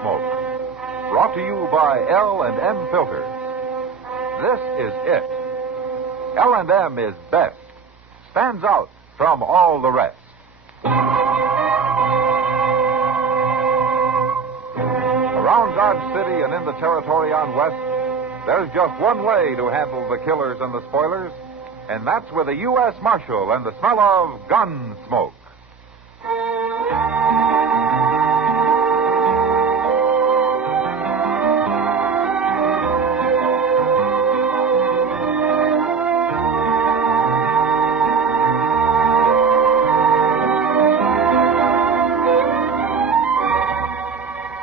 Gunsmoke. Brought to you by L&M Filters. This is it. L&M is best. Stands out from all the rest. Around Dodge City and in the territory on West, there's just one way to handle the killers and the spoilers, and that's with a U.S. Marshal and the smell of Gunsmoke.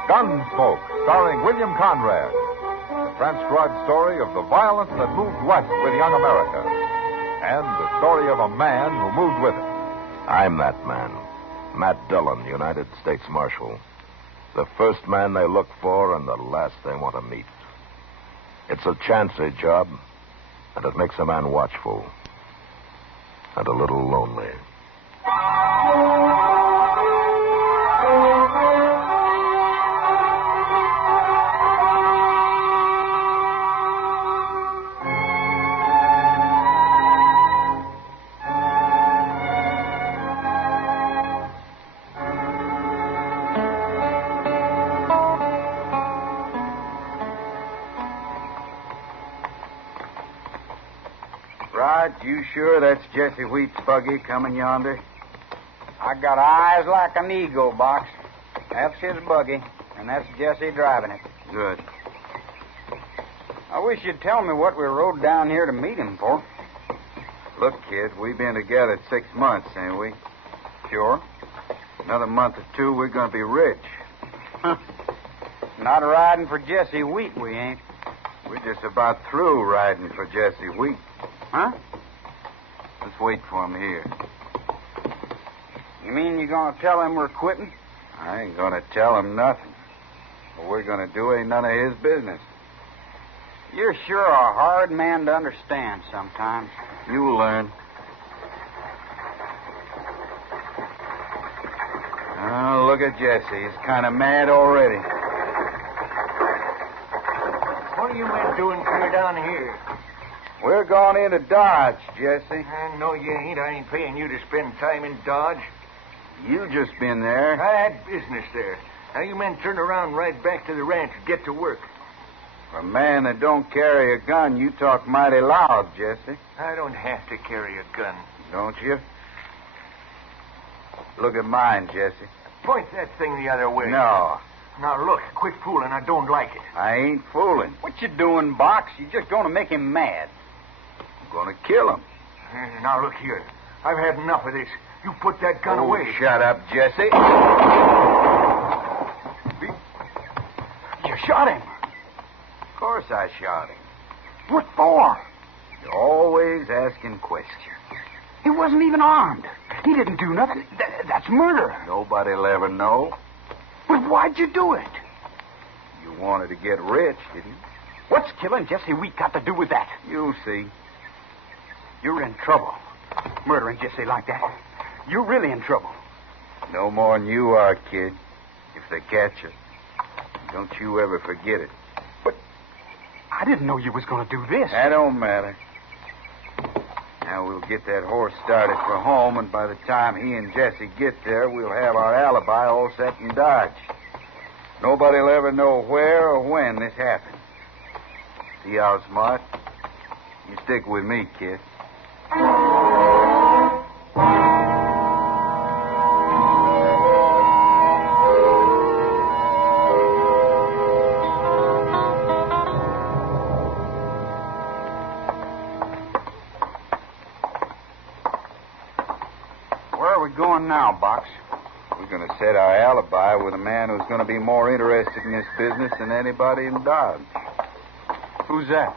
Gunsmoke, starring William Conrad. The transcribed story of the violence that moved west with young America. And the story of a man who moved with it. I'm that man. Matt Dillon, United States Marshal. The first man they look for and the last they want to meet. It's a chancy job, and it makes a man watchful. And a little lonely. You sure that's Jesse Wheat's buggy coming yonder? I got eyes like an eagle, Box. That's his buggy, and that's Jesse driving it. Good. I wish you'd tell me what we rode down here to meet him for. Look, kid, we've been together 6 months, ain't we? Sure. Another month or two, we're going to be rich. Not riding for Jesse Wheat, we ain't. We're just about through riding for Jesse Wheat. Huh? Let's wait for him here. You mean you're going to tell him we're quitting? I ain't going to tell him nothing. What we're going to do ain't none of his business. You're sure a hard man to understand sometimes. You'll learn. Oh, look at Jesse. He's kind of mad already. What are you men doing clear down here? We're going into Dodge, Jesse. No, you ain't. I ain't paying you to spend time in Dodge. You just been there. I had business there. Now you men turn around and ride back to the ranch and get to work. For a man that don't carry a gun, you talk mighty loud, Jesse. I don't have to carry a gun. Don't you? Look at mine, Jesse. Point that thing the other way. No. Now look, quit fooling. I don't like it. I ain't fooling. What you doing, Box? You're just going to make him mad. I'm going to kill him. Now look here. I've had enough of this. You put that gun away. Shut up, Jesse. You shot him. Of course I shot him. What for? You're always asking questions. He wasn't even armed. He didn't do nothing. That's murder. Nobody'll ever know. But why'd you do it? You wanted to get rich, didn't you? What's killing Jesse Wheat got to do with that? You'll see. You're in trouble. Murdering Jesse like that. You're really in trouble. No more than you are, kid. If they catch you. Don't you ever forget it. But I didn't know you was going to do this. That don't matter. Now we'll get that horse started for home, and by the time he and Jesse get there, we'll have our alibi all set in Dodge. Nobody'll ever know where or when this happened. See how smart? You stick with me, kid. Now, Box. We're going to set our alibi with a man who's going to be more interested in this business than anybody in Dodge. Who's that?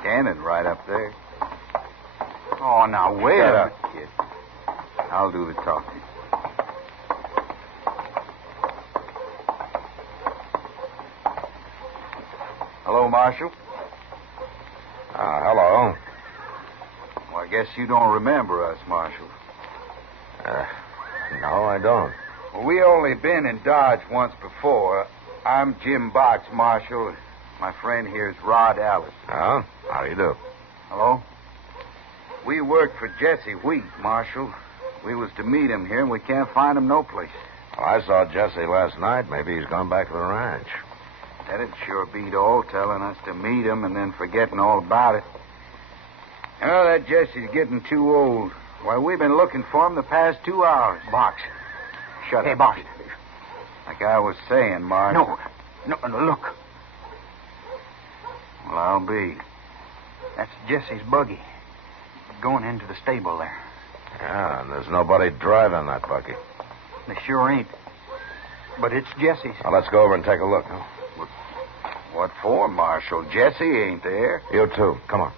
Standing right up there. Oh, now, wait Shut a up, kid. I'll do the talking. Hello, Marshal. Hello. Well, I guess you don't remember us, Marshal. No, I don't. Well, we only been in Dodge once before. I'm Jim Box, Marshal. My friend here's Rod Ellis. Oh? How do you do? Hello? We work for Jesse Wheat, Marshal. We was to meet him here, and we can't find him no place. Well, I saw Jesse last night. Maybe he's gone back to the ranch. That'd sure beat all, telling us to meet him and then forgetting all about it. Oh, that Jesse's getting too old. Why, we've been looking for him the past 2 hours. Box. Shut Hey, up. Box. Like I was saying, Marshal. No, look. Well, I'll be. That's Jesse's buggy. Going into the stable there. Yeah, and there's nobody driving that buggy. They sure ain't. But it's Jesse's. Now, let's go over and take a look, huh? What for, Marshal? Jesse ain't there. You too. Come on.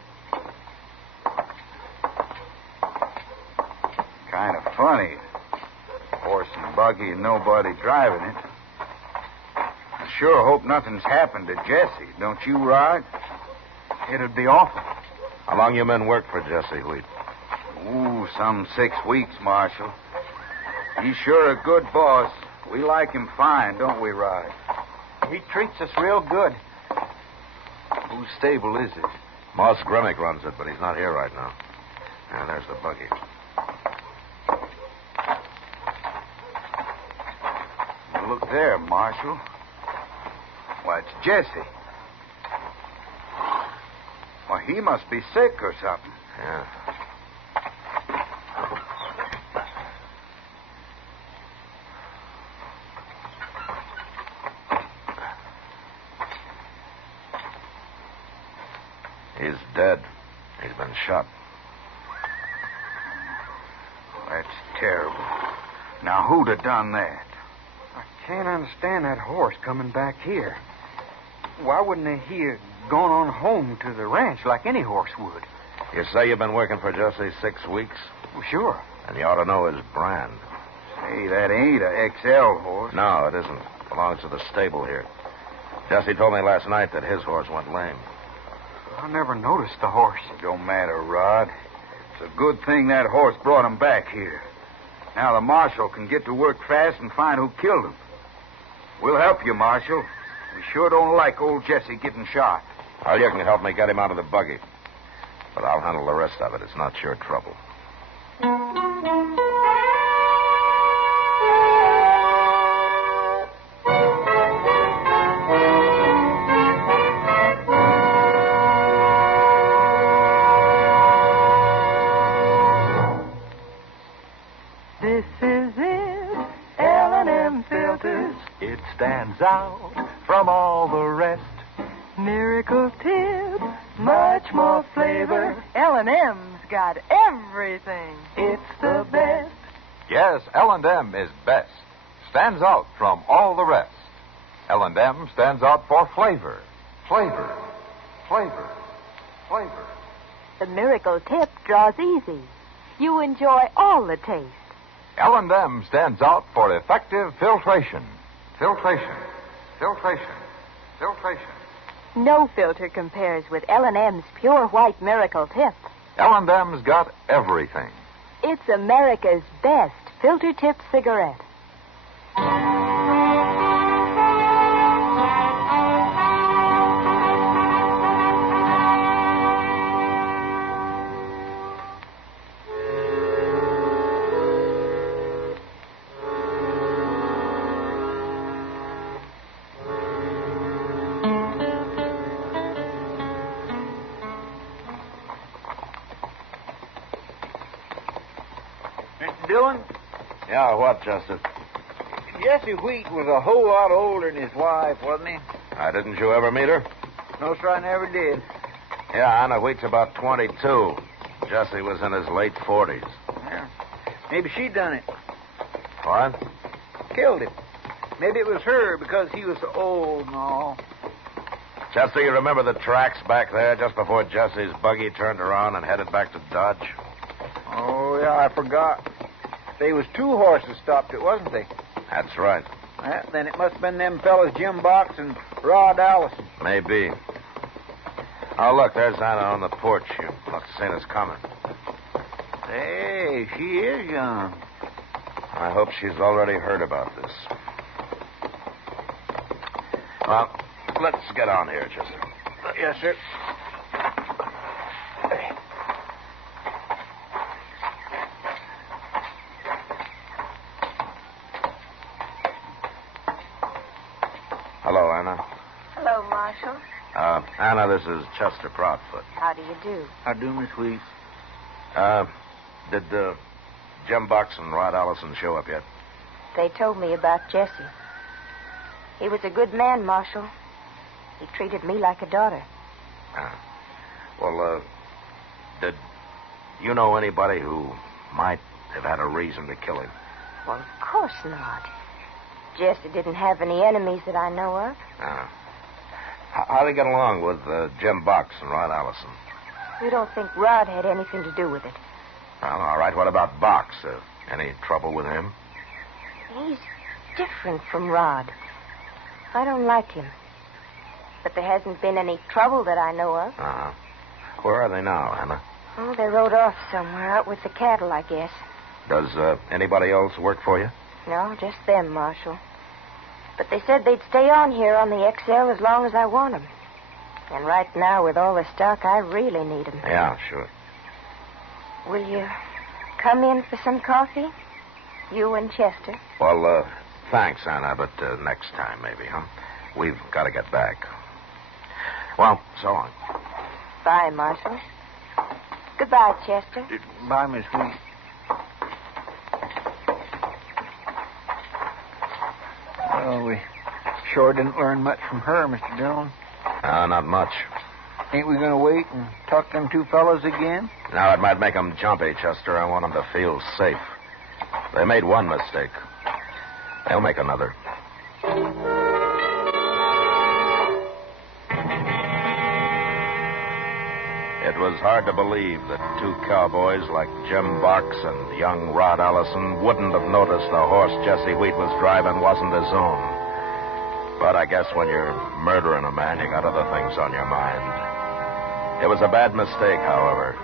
Kind of funny. Horse and buggy and nobody driving it. I sure hope nothing's happened to Jesse. Don't you, Rod? It'd be awful. How long you men work for Jesse Wheat? Ooh, some 6 weeks, Marshal. He's sure a good boss. We like him fine, don't we, Rod? He treats us real good. Whose stable is it? Moss Grimmick runs it, but he's not here right now. And there's the buggy. Well, look there, Marshal. Why, it's Jesse. Why, he must be sick or something. Yeah. He's dead. He's been shot. That's terrible. Now, who'd have done that? I can't understand that horse coming back here. Why wouldn't he have gone on home to the ranch like any horse would? You say you've been working for Jesse 6 weeks? Well, sure. And you ought to know his brand. Hey, that ain't a XL horse. No, it isn't. Belongs to the stable here. Jesse told me last night that his horse went lame. I never noticed the horse. Don't matter, Rod. It's a good thing that horse brought him back here. Now the marshal can get to work fast and find who killed him. We'll help you, Marshal. We sure don't like old Jesse getting shot. Well, you can help me get him out of the buggy. But I'll handle the rest of it. It's not your trouble. This is it, L&M Filters. It stands out from all the rest. Miracle Tip, much more flavor. L&M's got everything. It's the best. Yes, L&M is best. Stands out from all the rest. L&M stands out for flavor. Flavor. Flavor. Flavor. The Miracle Tip draws easy. You enjoy all the taste. L&M stands out for effective filtration. Filtration. Filtration. Filtration. No filter compares with L&M's pure white Miracle Tip. L&M's got everything. It's America's best filter tip cigarette. Mr. Dillon, Yeah, what, Chester? Jesse Wheat was a whole lot older than his wife, wasn't he? Didn't you ever meet her? No, sir, I never did. Yeah, Anna Wheat's about 22. Jesse was in his late 40s. Yeah. Maybe she done it. What? Killed him. Maybe it was her because he was so old and all. Chester, you remember the tracks back there just before Jesse's buggy turned around and headed back to Dodge? Oh, yeah, I forgot. There was 2 horses stopped it, wasn't they? That's right. Well, then it must have been them fellas Jim Box and Rod Ellis. Maybe. Oh, look, there's Anna on the porch. You must have seen us coming. Hey, she is young. I hope she's already heard about this. Well, let's get on here, Chester. Yes, sir. Hello, Anna. Hello, Marshal. Anna, this is Chester Proudfoot. How do you do? How do, Miss Weeds? Did Jim Box and Rod Allison show up yet? They told me about Jesse. He was a good man, Marshal. He treated me like a daughter. Well, did you know anybody who might have had a reason to kill him? Well, of course not. Jesse didn't have any enemies that I know of. How'd he get along with Jim Box and Rod Allison? We don't think Rod had anything to do with it. Well, all right. What about Box? Any trouble with him? He's different from Rod. I don't like him. But there hasn't been any trouble that I know of. Uh-huh. Where are they now, Anna? Oh, they rode off somewhere out with the cattle, I guess. Does anybody else work for you? No, just them, Marshal. But they said they'd stay on here on the XL as long as I want them. And right now, with all the stock, I really need them. Yeah, sure. Will you come in for some coffee? You and Chester? Well, thanks, Anna, but next time maybe, huh? We've got to get back. Well, so long. Bye, Marshal. Goodbye, Chester. Bye, Miss Weeds. Well, we sure didn't learn much from her, Mr. Dillon. Not much. Ain't we going to wait and talk them two fellows again? Now, it might make them jumpy, Chester. I want them to feel safe. They made one mistake. They'll make another. It was hard to believe that two cowboys like Jim Box and young Rod Allison wouldn't have noticed the horse Jesse Wheat was driving wasn't his own. But I guess when you're murdering a man, you got other things on your mind. It was a bad mistake, however.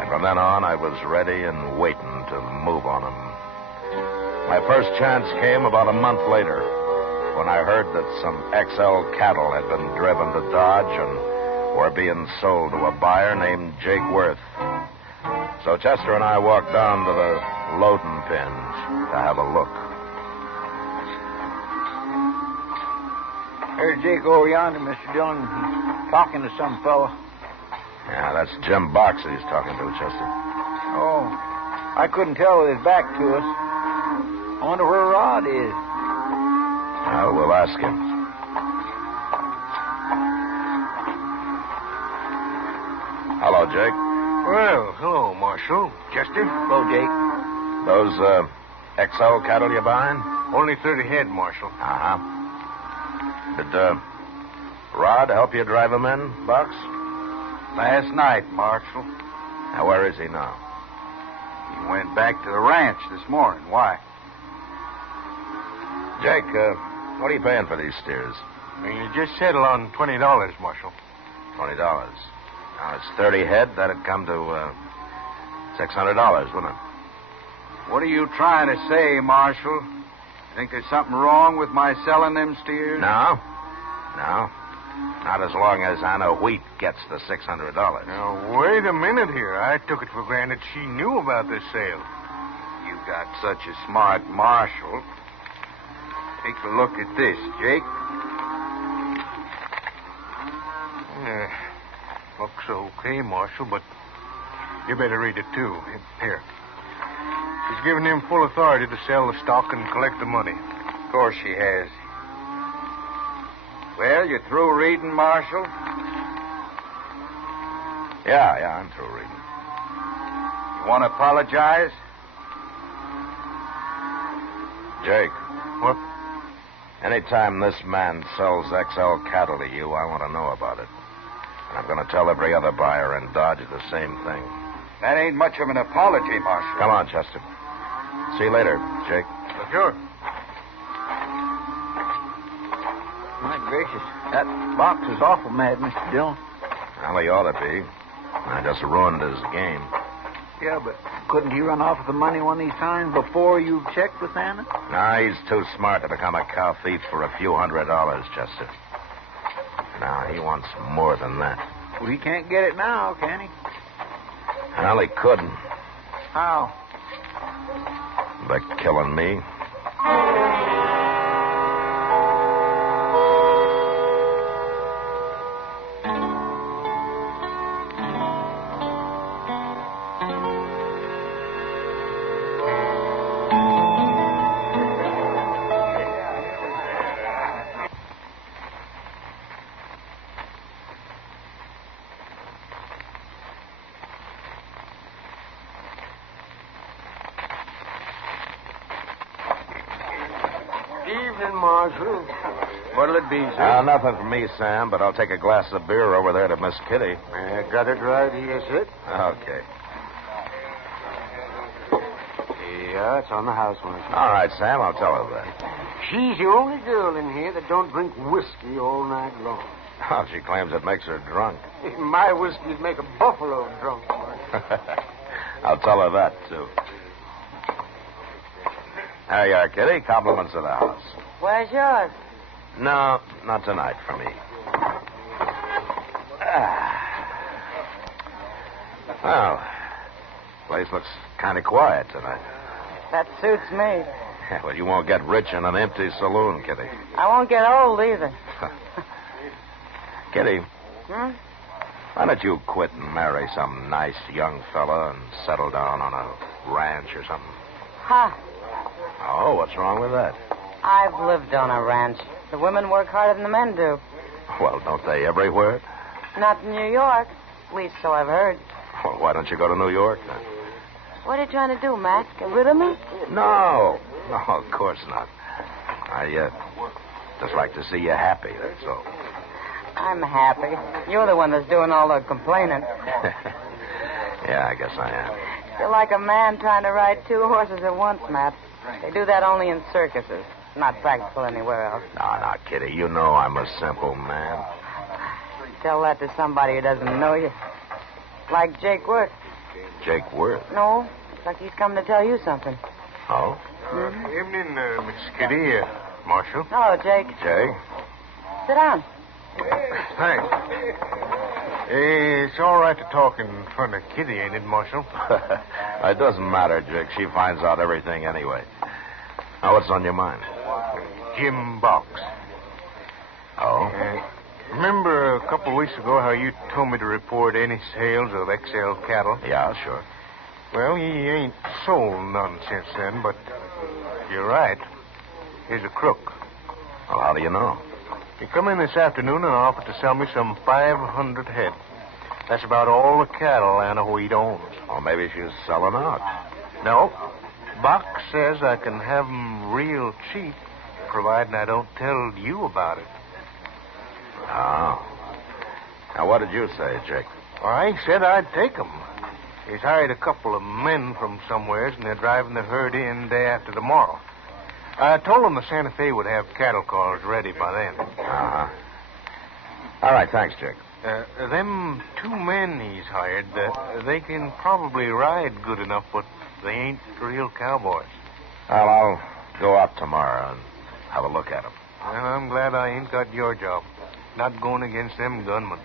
And from then on, I was ready and waiting to move on him. My first chance came about a month later when I heard that some XL cattle had been driven to Dodge and were being sold to a buyer named Jake Worth. So Chester and I walked down to the loading pins to have a look. There's Jake over yonder, Mr. Dillon. He's talking to some fellow. Yeah, that's Jim Box he's talking to, Chester. Oh, I couldn't tell with his back to us. I wonder where Rod is. Well, we'll ask him. Hello, Jake. Well, hello, Marshal. Chester? Hello, Jake. Those XL cattle you buying? Only 30 head, Marshal. Uh-huh. Did Rod help you drive them in, Box? Last night, Marshal. Now, where is he now? He went back to the ranch this morning. Why? Jake, what are you paying for these steers? You just settle on $20, Marshal. $20. Now, it's 30 head. That'd come to $600, wouldn't it? What are you trying to say, Marshal? Think there's something wrong with my selling them steers? No. Not as long as Anna Wheat gets the $600. Now, wait a minute here. I took it for granted she knew about this sale. You got such a smart marshal. Take a look at this, Jake. Looks okay, Marshal, but you better read it, too. Here. She's given him full authority to sell the stock and collect the money. Of course she has. Well, you through reading, Marshal? Yeah, I'm through reading. You want to apologize? Jake. What? Anytime this man sells XL cattle to you, I want to know about it. And I'm going to tell every other buyer in Dodge the same thing. That ain't much of an apology, Marshal. Come on, Chester. See you later, Jake. Sure. My gracious, that Box is awful mad, Mr. Dillon. Well, he ought to be. I just ruined his game. Yeah, but couldn't he run off with the money one of these times before you checked with Santa? Nah, he's too smart to become a cow thief for a few $100, Chester. Now, he wants more than that. Well, he can't get it now, can he? Well, he couldn't. How? By killing me. Evening, Marshal. What'll it be, sir? Nothing for me, Sam, but I'll take a glass of beer over there to Miss Kitty. Got it right here, sir. Okay. Yeah, it's on the house, Marshal. All right, Sam, I'll tell her that. She's the only girl in here that don't drink whiskey all night long. Oh, she claims it makes her drunk. My whiskey'd make a buffalo drunk, Marshal. I'll tell her that, too. There you are, Kitty. Compliments of the house. Where's yours? No, not tonight for me. Well, place looks kind of quiet tonight. That suits me. Well, you won't get rich in an empty saloon, Kitty. I won't get old either. Kitty, Hmm? why don't you quit and marry some nice young fella and settle down on a ranch or something? Ha! Oh, what's wrong with that? I've lived on a ranch. The women work harder than the men do. Well, don't they everywhere? Not in New York. At least so I've heard. Well, why don't you go to New York then? What are you trying to do, Mac? Get rid of me? No, of course not. I just like to see you happy, that's all. I'm happy. You're the one that's doing all the complaining. Yeah, I guess I am. You're like a man trying to ride two horses at once, Matt. They do that only in circuses. Not practical anywhere else. No, Kitty, you know I'm a simple man. Tell that to somebody who doesn't know you. Like Jake Worth. Jake Worth? No, it's like he's come to tell you something. Oh? Evening, Miss Kitty, Marshal. Hello, Jake. Jake? Sit down. Thanks. It's all right to talk in front of Kitty, ain't it, Marshal? It doesn't matter, Jake. She finds out everything anyway. Now, what's on your mind? Jim Box. Oh? Remember a couple of weeks ago how you told me to report any sales of XL cattle? Yeah, sure. Well, he ain't sold none since then, but you're right. He's a crook. Well, how do you know? He come in this afternoon and offered to sell me some 500 head. That's about all the cattle Anna Wheat owns. Well, maybe she's selling out. No. Box says I can have 'em real cheap, providing I don't tell you about it. Oh. Now, what did you say, Jake? Well, I said I'd take 'em. He's hired a couple of men from somewheres, and they're driving the herd in day after tomorrow. I told them the Santa Fe would have cattle cars ready by then. Uh-huh. All right, thanks, Jake. Them two men he's hired, they can probably ride good enough, but they ain't real cowboys. Well, I'll go out tomorrow and have a look at them. Well, I'm glad I ain't got your job. Not going against them gunmen.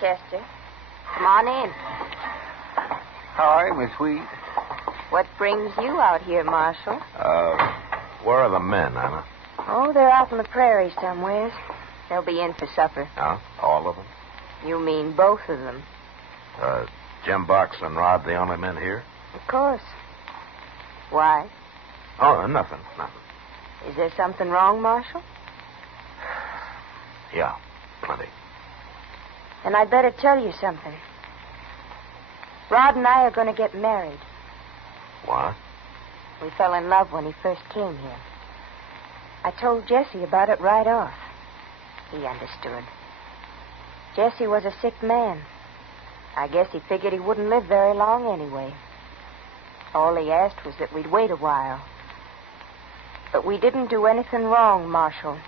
Chester. Come on in. Hi, Miss Wheat. What brings you out here, Marshal? Where are the men, Anna? Oh, they're out on the prairie somewheres. They'll be in for supper. Huh? All of them? You mean both of them? Jim Box and Rod the only men here? Of course. Why? Oh, nothing. Is there something wrong, Marshal? Yeah, plenty. Then I'd better tell you something. Rod and I are going to get married. What? We fell in love when he first came here. I told Jesse about it right off. He understood. Jesse was a sick man. I guess he figured he wouldn't live very long anyway. All he asked was that we'd wait a while. But we didn't do anything wrong, Marshal.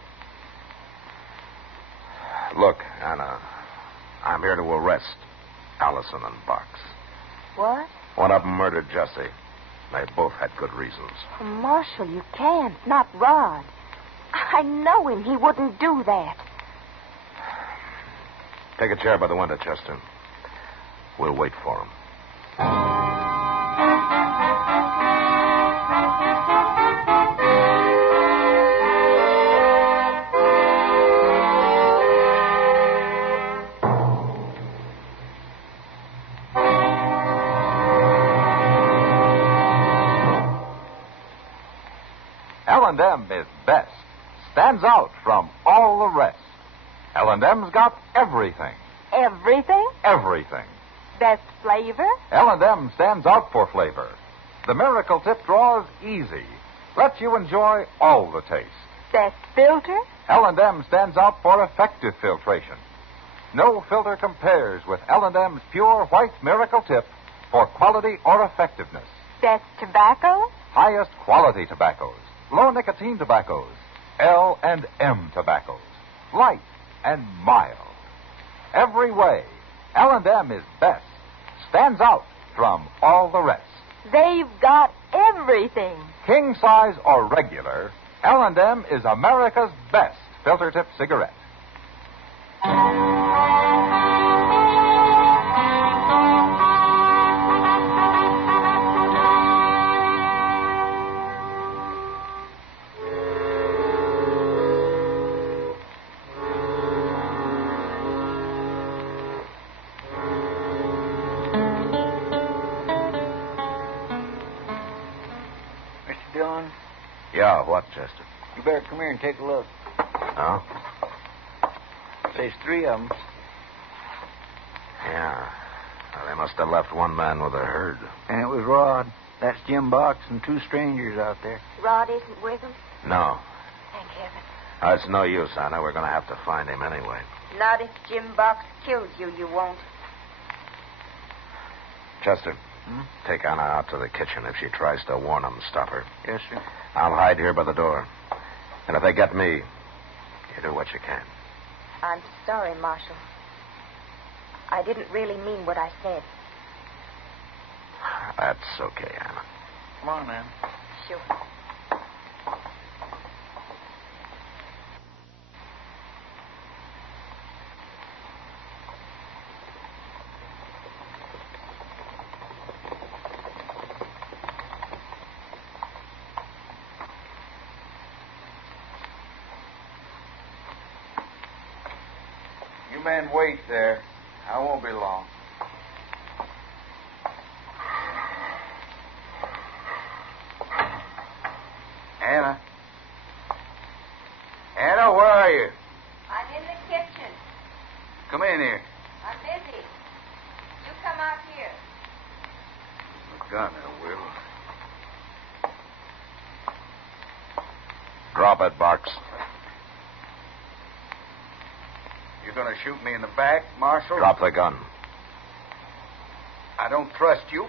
Look, Anna, I'm here to arrest Allison and Box. What? One of them murdered Jesse. They both had good reasons. Oh, Marshal, you can't. Not Rod. I know him. He wouldn't do that. Take a chair by the window, Chester. We'll wait for him. L&M is best. Stands out from all the rest. L&M's got everything. Everything? Everything. Best flavor? L&M stands out for flavor. The Miracle Tip draws easy. Lets you enjoy all the taste. Best filter? L&M stands out for effective filtration. No filter compares with L&M's pure white Miracle Tip for quality or effectiveness. Best tobacco? Highest quality tobaccos. Low nicotine tobaccos. L&M tobaccos. Light and mild. Every way, L&M is best. Stands out from all the rest. They've got everything. King size or regular, L&M is America's best filter tip cigarette. Dillon, Yeah, what, Chester? you better come here and take a look. Huh? There's 3 of them. Yeah. Well, they must have left one man with a herd. And it was Rod. That's Jim Box and 2 strangers out there. Rod isn't with him? No. Thank heaven. It's no use, Anna. We're going to have to find him anyway. Not if Jim Box kills you, you won't. Chester, take Anna out to the kitchen. If she tries to warn them, stop her. Yes, sir. I'll hide here by the door. And if they get me, you do what you can. I'm sorry, Marshal. I didn't really mean what I said. That's okay, Anna. Come on, man. Sure. You men wait there. I won't be long. Anna. Anna, where are you? I'm in the kitchen. Come in here. I'm busy. You come out here. McDonnell will. Drop it, Box. You're going to shoot me in the back, Marshal? Drop the gun. I don't trust you.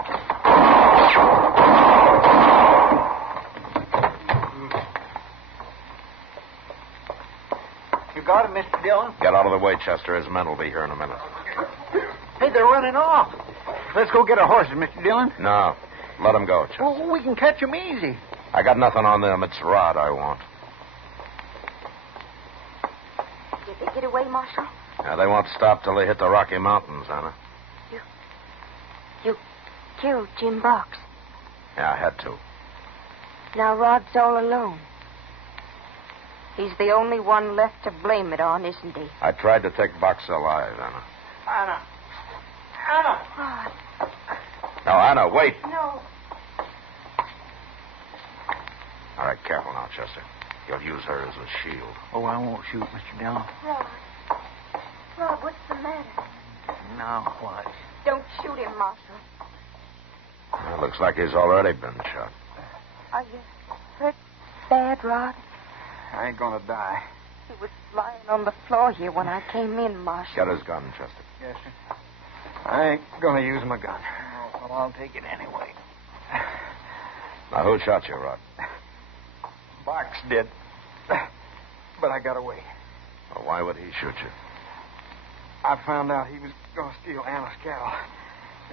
You got it, Mr. Dillon? Get out of the way, Chester. His men will be here in a minute. Hey, they're running off. Let's go get our horses, Mr. Dillon. No. Let them go, Chester. Well, we can catch them easy. I got nothing on them. It's Rod I want. Did they get away, Marshal? Now, they won't stop till they hit the Rocky Mountains, Anna. You killed Jim Box. Yeah, I had to. Now Rod's all alone. He's the only one left to blame it on, isn't he? I tried to take Box alive, Anna. Anna. Anna. Rod. No, Anna, wait. No. All right, careful now, Chester. You'll use her as a shield. Oh, I won't shoot, Mr. Dillon. Rod. Rod, what's the matter? Now what? Don't shoot him, Marshal. Well, looks like he's already been shot. Are you hurt bad, Rod? I ain't gonna die. He was lying on the floor here when I came in, Marshal. Get his gun, Chester. Yes, sir. I ain't gonna use my gun. Oh, well, I'll take it anyway. Now, who shot you, Rod? Box did. But I got away. Well, why would he shoot you? I found out he was gonna steal Anna's cattle.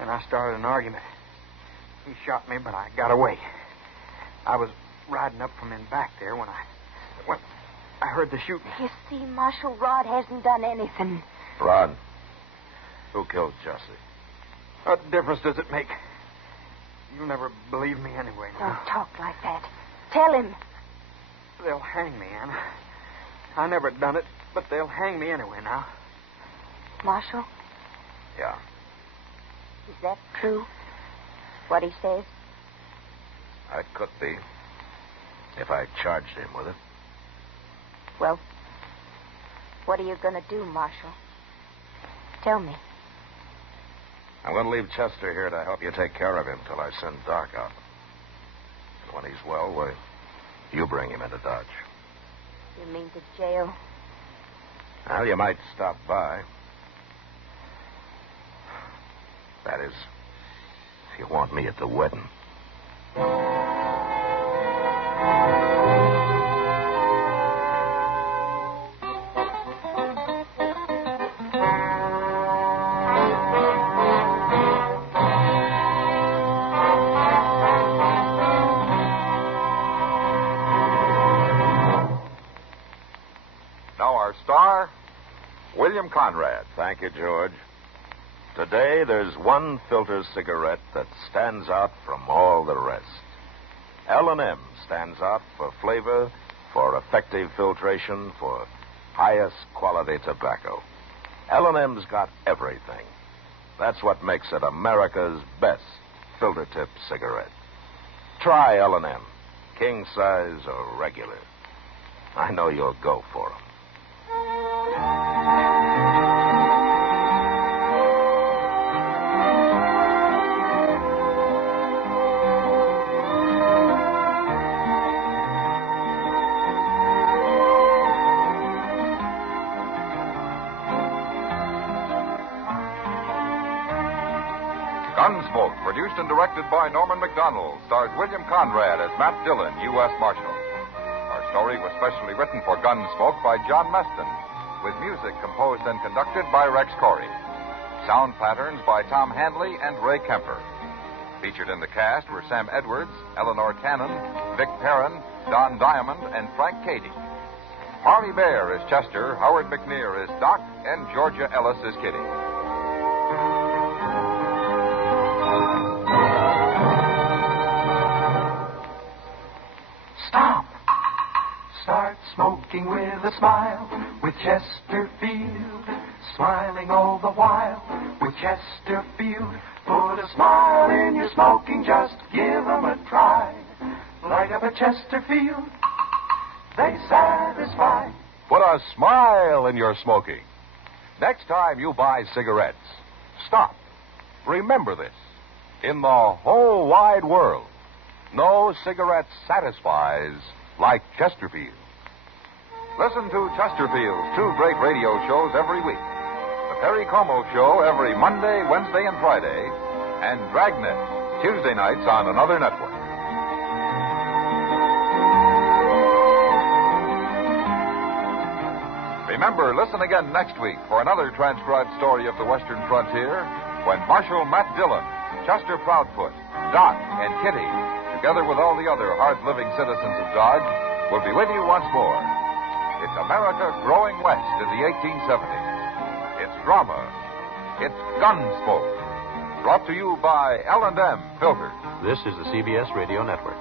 And I started an argument. He shot me, but I got away. I was riding up from in back there when I heard the shooting. You see, Marshal, Rod hasn't done anything. Rod, who killed Jesse? What difference does it make? You'll never believe me anyway. Don't talk like that. Tell him. They'll hang me, Anna. I never done it, but they'll hang me anyway now. Marshal, Yeah. is that true? What he says? It could be. If I charged him with it. Well, what are you going to do, Marshal? Tell me. I'm going to leave Chester here to help you take care of him till I send Doc out. And when he's well, why, you bring him into Dodge. You mean to jail? Well, you might stop by. That is, if you want me at the wedding. Now our star, William Conrad. Thank you, George. Today, there's one filter cigarette that stands out from all the rest. L&M stands out for flavor, for effective filtration, for highest quality tobacco. L&M's got everything. That's what makes it America's best filter tip cigarette. Try L&M, king size or regular. I know you'll go for 'em. Gunsmoke, produced and directed by Norman MacDonnell, stars William Conrad as Matt Dillon, U.S. Marshal. Our story was specially written for Gunsmoke by John Meston, with music composed and conducted by Rex Corey. Sound patterns by Tom Handley and Ray Kemper. Featured in the cast were Sam Edwards, Eleanor Cannon, Vic Perrin, Don Diamond, and Frank Cady. Parley Baer is Chester, Howard McNear is Doc, and Georgia Ellis is Kitty. Stop. Start smoking with a smile with Chesterfield. Smiling all the while with Chesterfield. Put a smile in your smoking, just give 'em a try. Light up a Chesterfield, they satisfy. Put a smile in your smoking. Next time you buy cigarettes, stop. Remember this. In the whole wide world, no cigarette satisfies like Chesterfield. Listen to Chesterfield's two great radio shows every week. The Perry Como Show every Monday, Wednesday, and Friday, and Dragnet Tuesday nights on another network. Remember, listen again next week for another transcribed story of the Western frontier when Marshal Matt Dillon, Chester Proudfoot, Doc, and Kitty, together with all the other hard-living citizens of Dodge, will be with you once more. It's America growing west in the 1870s. It's drama. It's Gunsmoke. Brought to you by L&M Filters. This is the CBS Radio Network.